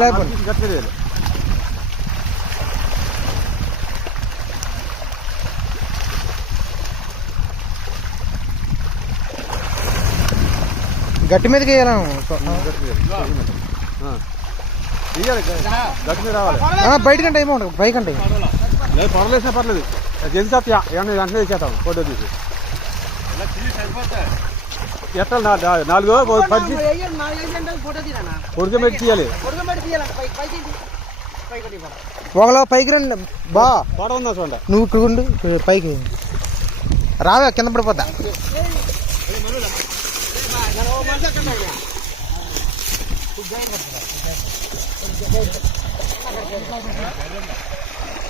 లేకపోతే గట్టి మీద వేయాలి. గట్టి మీదకి వేయాలి. గట్టి మీద రావాలి. బయట కంటే ఏమో ఉండదు, పై కంటే లేదు పొడలేసినా పర్లేదు. తెలిసి ఏమన్నా వెంటనే వేసేస్తాం ఫోటో తీసి. ఎట్లా 4 పచ్చి ఉడకబెట్టి తీయాలి. ఒకలో పైకి రండి బా. పొడ ఉందా చూడండి. నువ్వు ఇక్కడ ఉండు, పైకి రావే, కింద పడిపోద్దా.